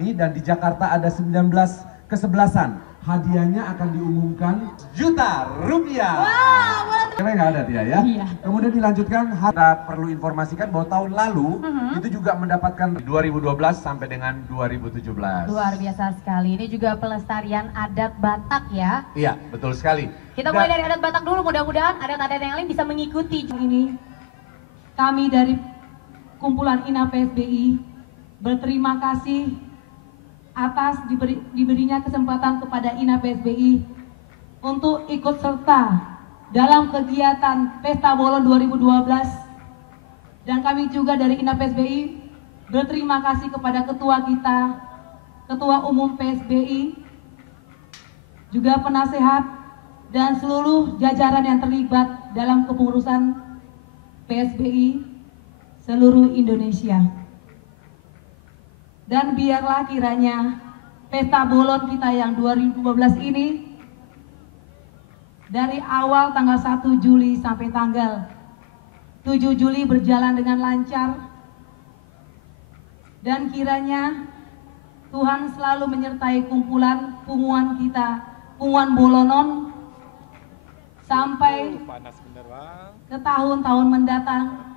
ini, dan di Jakarta ada 19 kesebelasan. Hadiahnya akan diumumkan juta rupiah. Wow, Kalian nggak ada Tia ya? Iya. Kemudian dilanjutkan, kita perlu informasikan bahwa tahun lalu itu juga mendapatkan 2012 sampai dengan 2017. luar biasa sekali. Ini juga pelestarian adat Batak ya. Iya, betul sekali. Kita mulai dari adat Batak dulu, mudah-mudahan adat-adat yang lain bisa mengikuti. Ini kami dari kumpulan INA PSBI berterima kasih atas diberinya kesempatan kepada INA PSBI untuk ikut serta dalam kegiatan Pesta Bolon 2012, dan kami juga dari INA PSBI berterima kasih kepada ketua kita, Ketua Umum PSBI, juga penasehat dan seluruh jajaran yang terlibat dalam kepengurusan PSBI seluruh Indonesia. Dan biarlah kiranya Pesta Bolon kita yang 2012 ini dari awal tanggal 1 Juli sampai tanggal 7 Juli berjalan dengan lancar, dan kiranya Tuhan selalu menyertai kumpulan punguan kita, punguan Bolonon, sampai ke tahun-tahun mendatang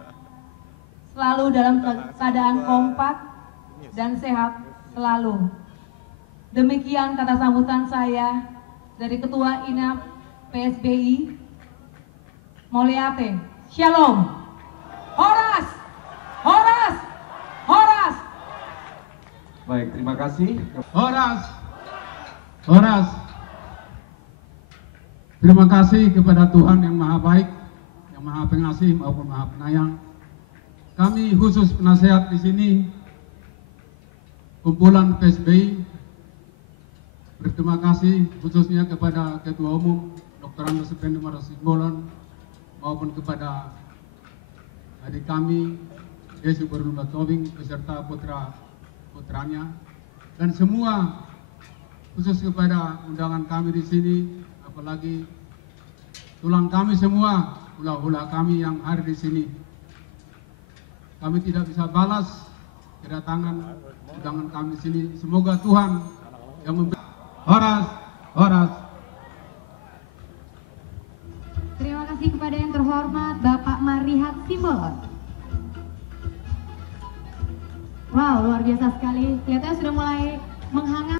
selalu dalam keadaan kompak dan sehat selalu. Demikian kata sambutan saya dari Ketua INA PSBI, Moliate. Shalom. Horas, Horas, Horas. Baik, terima kasih. Horas, Horas. Terima kasih kepada Tuhan yang Maha Baik, yang Maha Pengasih maupun Maha Penyayang. Kami khusus penasehat di sini, kumpulan PSBI, berterima kasih khususnya kepada Ketua Umum Dr. Andes Effendi Maro Simbolon, maupun kepada adik kami Yesus Berlumba Tobing beserta putranya, dan semua khusus kepada undangan kami di sini, apalagi tulang kami semua, hula-hula kami yang hari di sini. Kami tidak bisa balas kedatangan undangan kami di sini. Semoga Tuhan yang memberi. Horas, Horas. Terima kasih kepada yang terhormat Bapak Marihat Simbolon. Wow, luar biasa sekali. Kelihatannya sudah mulai menghangat.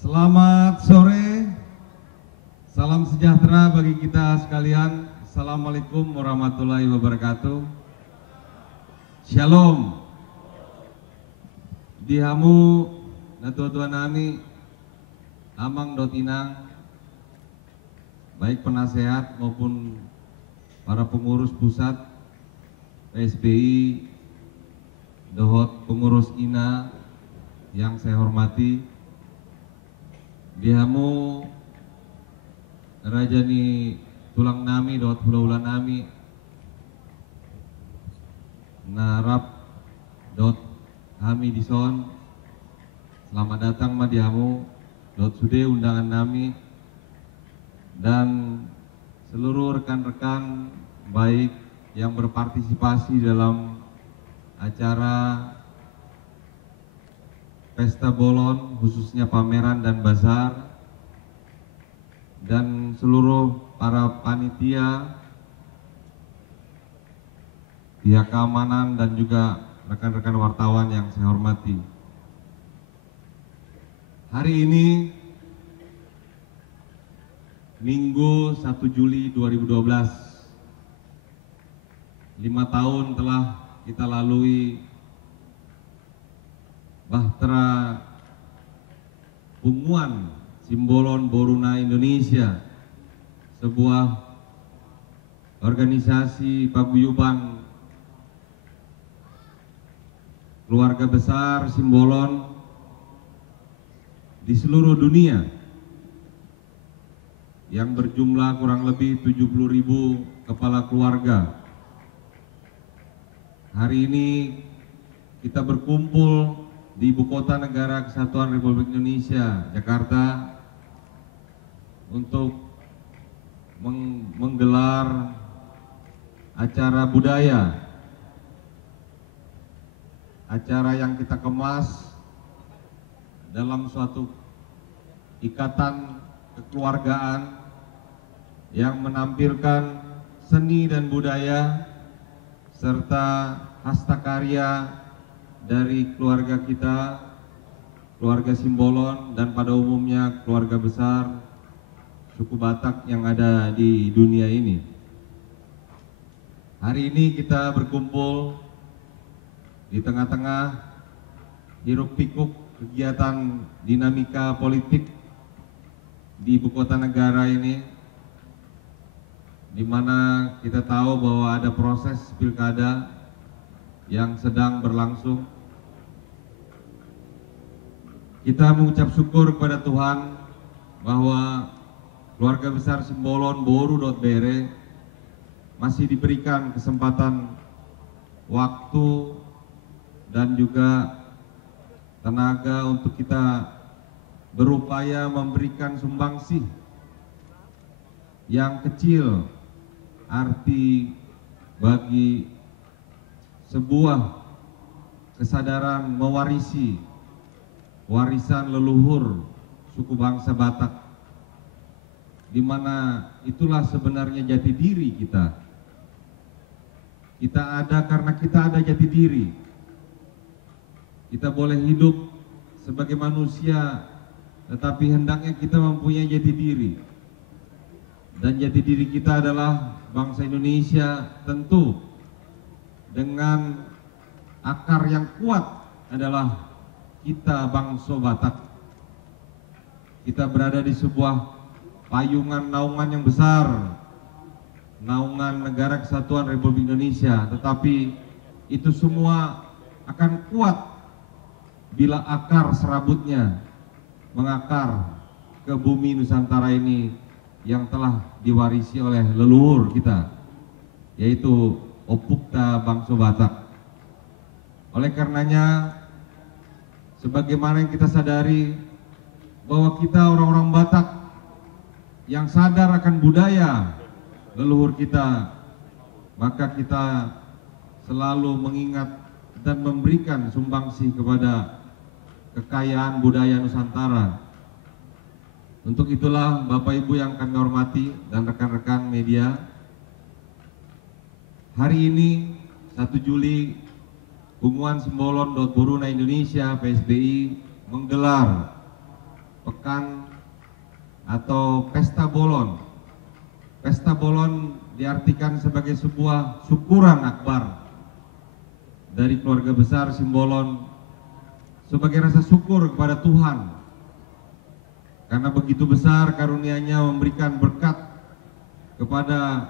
Selamat sore. Salam sejahtera bagi kita sekalian. Assalamualaikum warahmatullahi wabarakatuh. Shalom. Dihamu natua-tua nami amang dotinang, baik penasehat maupun para pengurus pusat PSBI, dohot pengurus INA yang saya hormati. Dihamu rajani tulang nami dohot hula-hula nami narap dot kami dison. Selamat datang madiamu dot sude undangan nami dan seluruh rekan-rekan baik yang berpartisipasi dalam acara Pesta Bolon, khususnya pameran dan bazar, dan seluruh para panitia, pihak keamanan, dan juga rekan-rekan wartawan yang saya hormati. Hari ini Minggu 1 Juli 2012, 5 tahun telah kita lalui Bahtera Punguan Simbolon Boruna Indonesia, sebuah organisasi paguyuban keluarga besar Simbolon di seluruh dunia yang berjumlah kurang lebih 70.000 kepala keluarga. Hari ini kita berkumpul di Ibu Kota Negara Kesatuan Republik Indonesia, Jakarta, untuk menggelar acara budaya, acara yang kita kemas dalam suatu ikatan kekeluargaan yang menampilkan seni dan budaya serta hastakarya dari keluarga kita, keluarga Simbolon, dan pada umumnya keluarga besar suku Batak yang ada di dunia ini. Hari ini kita berkumpul di tengah-tengah hiruk-pikuk kegiatan dinamika politik di ibu kota negara ini, di mana kita tahu bahwa ada proses pilkada yang sedang berlangsung. Kita mengucap syukur kepada Tuhan bahwa keluarga besar Simbolon Boru.bere masih diberikan kesempatan waktu dan juga tenaga untuk kita berupaya memberikan sumbangsih yang kecil arti bagi sebuah kesadaran mewarisi warisan leluhur suku bangsa Batak, di mana itulah sebenarnya jati diri kita. Kita ada karena kita ada jati diri. Kita boleh hidup sebagai manusia, tetapi hendaknya kita mempunyai jati diri. Dan jati diri kita adalah bangsa Indonesia, tentu dengan akar yang kuat adalah kita bangsa Batak. Kita berada di sebuah payungan naungan yang besar, naungan Negara Kesatuan Republik Indonesia, tetapi itu semua akan kuat bila akar serabutnya mengakar ke bumi Nusantara ini yang telah diwarisi oleh leluhur kita, yaitu Opukta Bangsa Batak. Oleh karenanya, sebagaimana yang kita sadari bahwa kita orang-orang Batak yang sadar akan budaya leluhur kita, maka kita selalu mengingat dan memberikan sumbangsih kepada kekayaan budaya Nusantara. Untuk itulah Bapak Ibu yang kami hormati dan rekan-rekan media, hari ini 1 Juli Hubungan Simbolon Boruna Indonesia PSBI menggelar pekan atau Pesta Bolon. Pesta Bolon diartikan sebagai sebuah syukuran akbar dari keluarga besar Simbolon sebagai rasa syukur kepada Tuhan, karena begitu besar karunia-Nya memberikan berkat kepada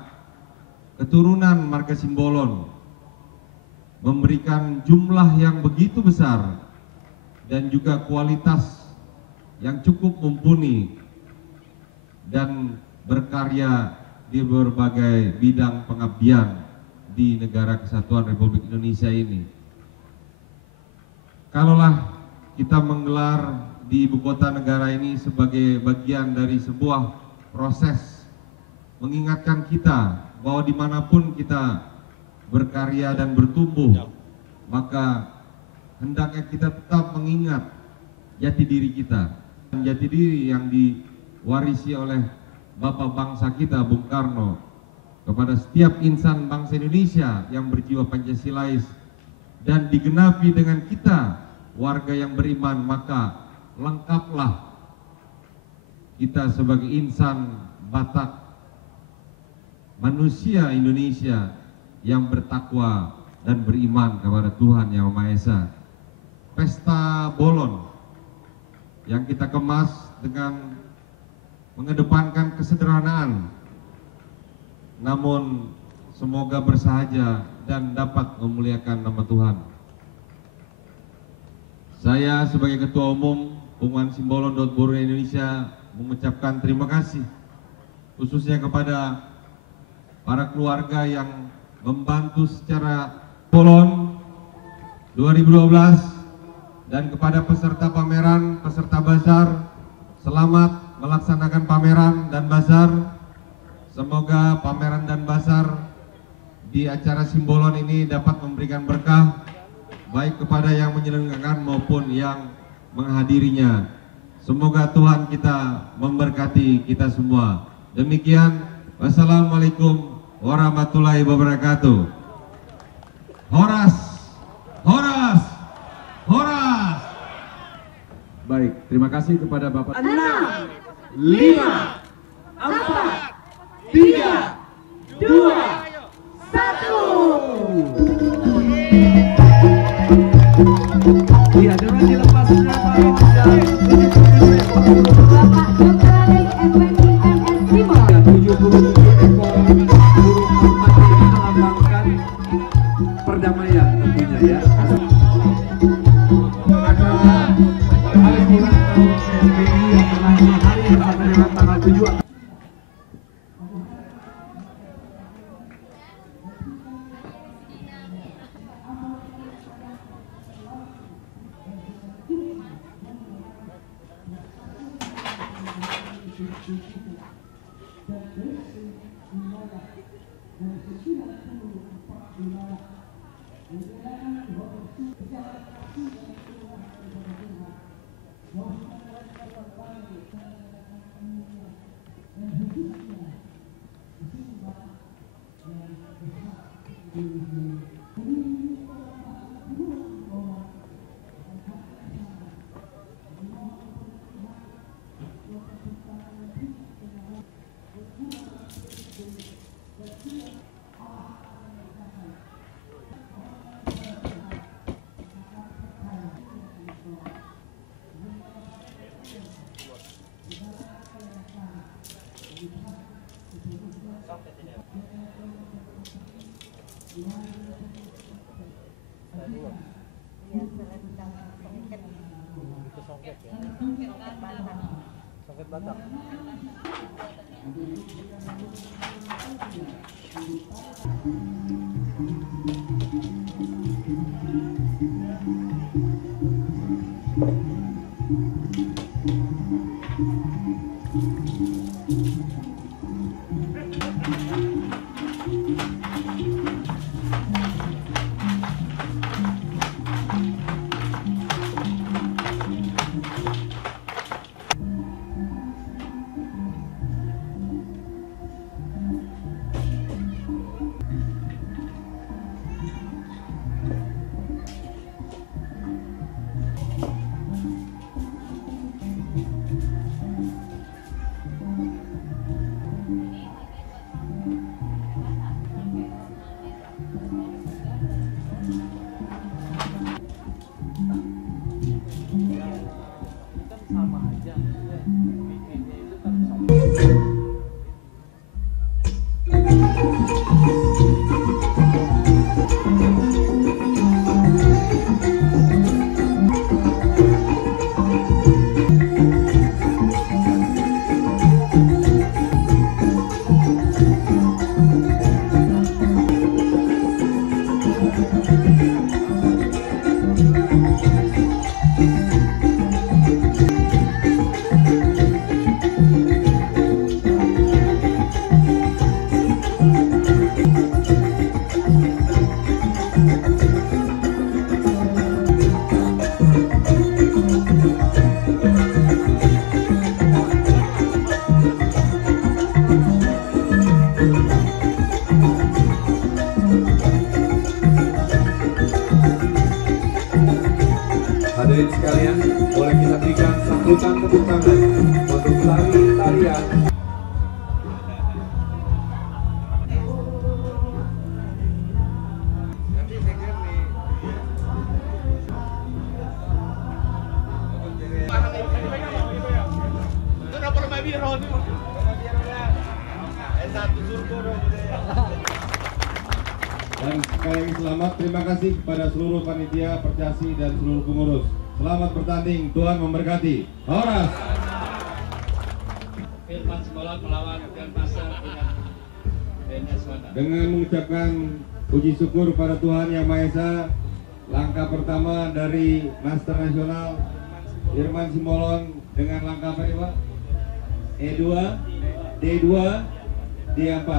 keturunan marga Simbolon, memberikan jumlah yang begitu besar dan juga kualitas yang cukup mumpuni dan berkarya di berbagai bidang pengabdian di Negara Kesatuan Republik Indonesia ini. Kalaulah kita menggelar di ibu kota negara ini sebagai bagian dari sebuah proses mengingatkan kita bahwa dimanapun kita berkarya dan bertumbuh, maka hendaknya kita tetap mengingat jati diri kita, jati diri yang diwarisi oleh Bapak bangsa kita Bung Karno kepada setiap insan bangsa Indonesia yang berjiwa Pancasilais, dan digenapi dengan kita warga yang beriman, maka lengkaplah kita sebagai insan Batak, manusia Indonesia yang bertakwa dan beriman kepada Tuhan Yang Maha Esa. Pesta Bolon yang kita kemas dengan mengedepankan kesederhanaan, namun semoga bersahaja dan dapat memuliakan nama Tuhan. Saya sebagai Ketua Umum Hubungan Simbolon Boruna Indonesia mengucapkan terima kasih khususnya kepada para keluarga yang membantu secara Bolon 2012, dan kepada peserta pameran, peserta bazar, selamat melaksanakan pameran dan bazar. Semoga pameran dan bazar di acara Simbolon ini dapat memberikan berkah baik kepada yang menyelenggarakan maupun yang menghadirinya. Semoga Tuhan kita memberkati kita semua. Demikian, wassalamualaikum warahmatullahi wabarakatuh. Horas, horas, horas. Baik, terima kasih kepada Bapak. 6, 5, 4, 3, 2, 1. Iya, dengan dilepasnya Pak Bapak Dr. Ade Effendi MS Simon. 77 ekor burung merpati ini melambangkan perdamaian tentunya ya. Acara hari ulang tahun PSBI yang telah hari sampai dengan tanggal 7. Hadirin sekalian, boleh kita berikan sambutan tepuk tangan untuk tari-tarian. Dan sekali lagi selamat, terima kasih kepada seluruh panitia, percasi, dan seluruh pengurus. Selamat bertanding, Tuhan memberkati. Horas! Firman Simbolon melawan Denpasar dengan BNS Wanda. Dengan mengucapkan puji syukur pada Tuhan Yang Maha Esa, langkah pertama dari Master Nasional Firman Simbolon dengan langkah apa nih Pak? E2, D2, D4.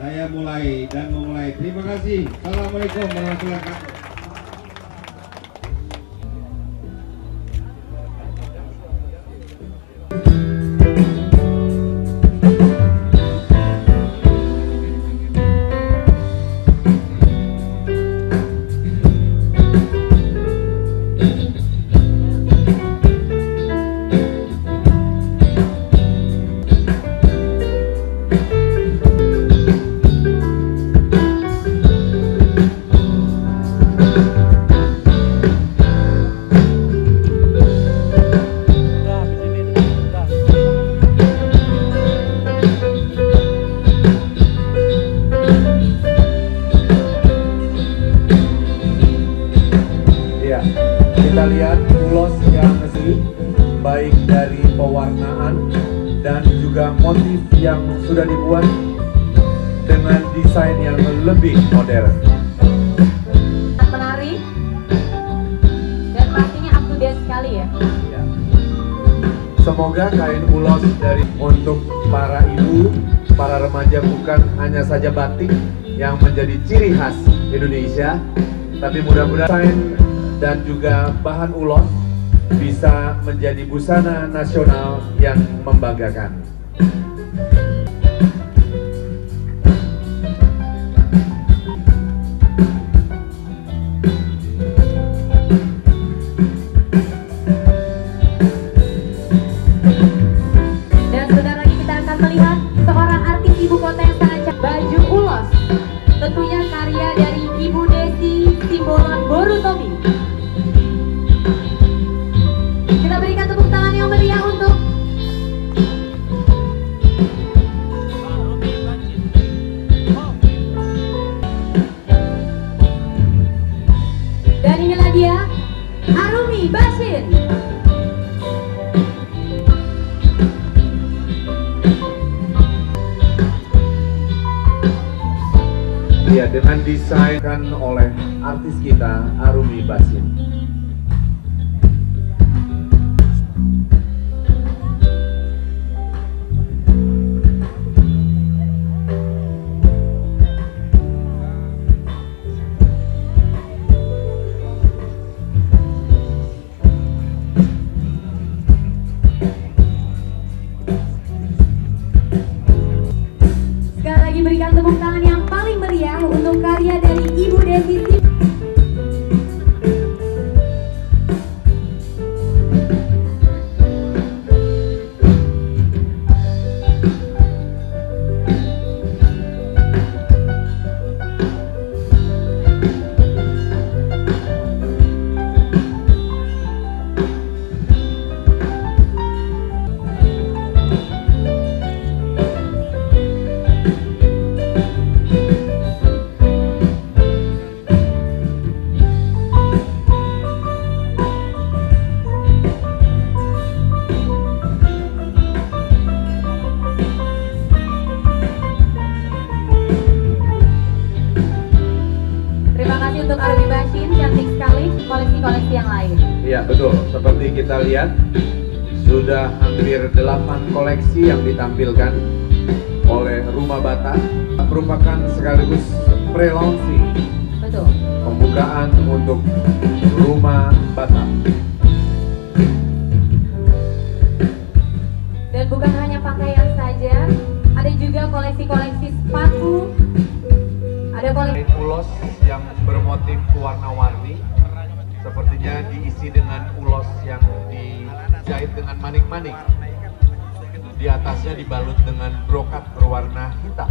Saya mulai dan memulai. Terima kasih. Assalamualaikum warahmatullahi wabarakatuh. kita lihat ulos yang baik dari pewarnaan dan juga motif yang sudah dibuat dengan desain yang lebih modern. Menarik dan pastinya up to date sekali ya. Semoga kain ulos dari untuk para ibu, para remaja bukan hanya saja batik yang menjadi ciri khas Indonesia, tapi mudah-mudahan kain dan juga bahan ulos bisa menjadi busana nasional yang membanggakan. Dan sebentar lagi kita akan melihat seorang artis ibu kota yang sangat cantik. Baju ulos, tentunya karya dari Ibu Desi Simbolon Borutomi. Kita berikan tepuk tangan yang meriah untuk dan inilah dia Arumi Bashir. Ya, dengan desainkan oleh artis kita Arumi Bashir. Sekali lagi berikan tepuk tangan yang paling meriah untuk karya dari Ibu Desi Simbolon. Terima kasih untuk Arumi Bashir, cantik sekali koleksi-koleksi yang lain. Ya, betul. Seperti kita lihat, sudah hampir 8 koleksi yang ditampilkan oleh Rumah Bata, merupakan sekaligus pre-launching, Betul. pembukaan untuk Rumah Bata. Dan bukan hanya pakaian saja, ada juga koleksi-koleksi sepatu, ada koleksi Kain ulos yang bermotif warna-warni, sepertinya diisi dengan ulos yang dijahit dengan manik-manik. Di atasnya dibalut dengan brokat berwarna hitam.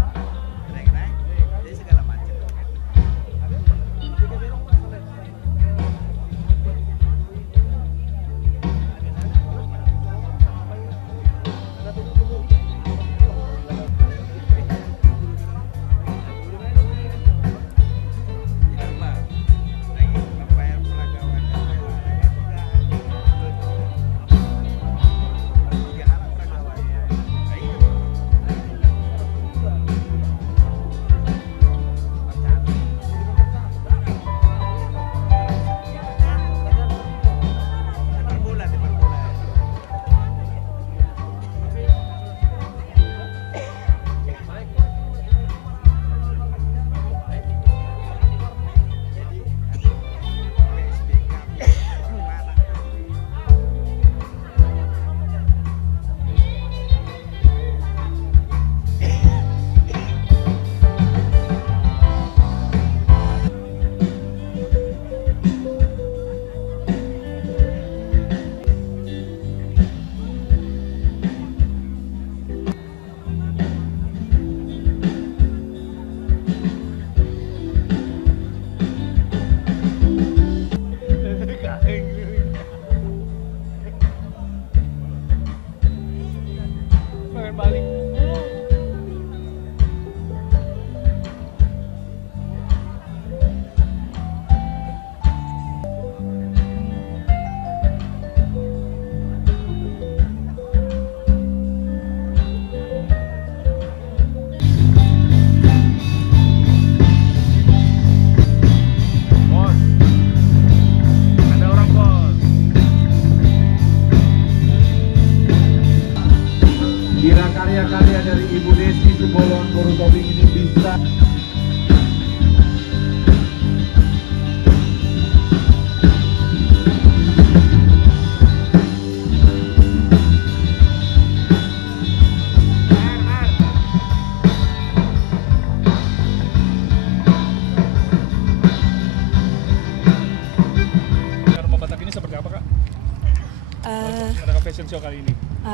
fashion show kali ini?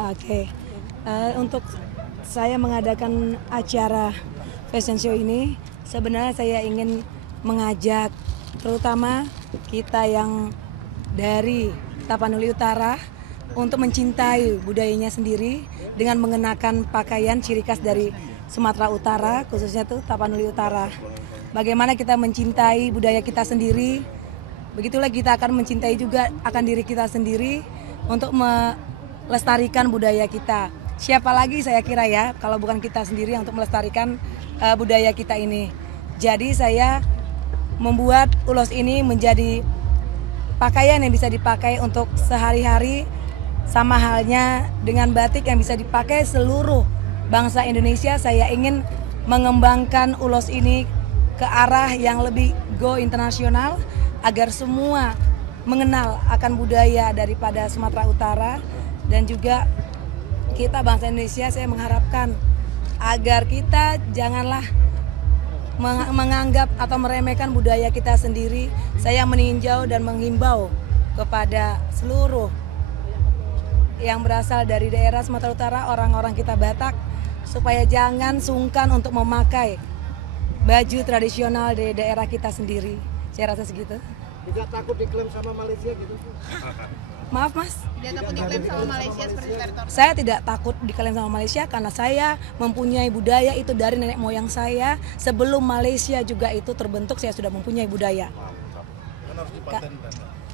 Oke. Untuk saya mengadakan acara fashion show ini, sebenarnya saya ingin mengajak terutama kita yang dari Tapanuli Utara untuk mencintai budayanya sendiri dengan mengenakan pakaian ciri khas dari Sumatera Utara, khususnya tuh Tapanuli Utara. Bagaimana kita mencintai budaya kita sendiri, begitulah kita akan mencintai juga akan diri kita sendiri untuk melestarikan budaya kita. Siapa lagi saya kira ya, kalau bukan kita sendiri untuk melestarikan budaya kita ini. Jadi saya membuat ulos ini menjadi pakaian yang bisa dipakai untuk sehari-hari, sama halnya dengan batik yang bisa dipakai seluruh bangsa Indonesia. Saya ingin mengembangkan ulos ini ke arah yang lebih go internasional agar semua mengenal akan budaya daripada Sumatera Utara. Dan juga kita bangsa Indonesia, saya mengharapkan agar kita janganlah menganggap atau meremehkan budaya kita sendiri. Saya meninjau dan menghimbau kepada seluruh yang berasal dari daerah Sumatera Utara, orang-orang kita Batak, supaya jangan sungkan untuk memakai baju tradisional dari daerah kita sendiri. Saya rasa segitu. Tidak takut diklaim sama Malaysia gitu? Maaf Mas? Tidak takut diklaim sama Malaysia seperti teritori? Saya tidak takut diklaim sama Malaysia karena saya mempunyai budaya itu dari nenek moyang saya. Sebelum Malaysia juga itu terbentuk, saya sudah mempunyai budaya. Kan harus dipatenkan.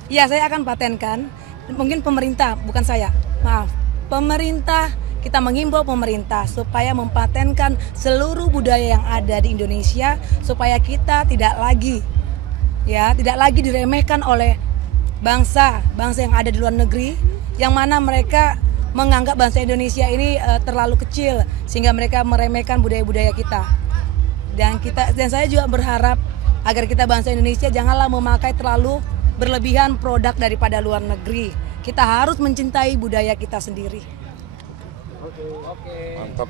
Iya, saya akan patenkan. Mungkin pemerintah, bukan saya. Maaf, pemerintah, kita mengimbau pemerintah supaya mempatenkan seluruh budaya yang ada di Indonesia supaya kita tidak lagi diremehkan oleh bangsa yang ada di luar negeri, yang mana mereka menganggap bangsa Indonesia ini terlalu kecil sehingga mereka meremehkan budaya-budaya kita. Dan saya juga berharap agar kita bangsa Indonesia janganlah memakai terlalu berlebihan produk daripada luar negeri. Kita harus mencintai budaya kita sendiri. Oke. Mantap.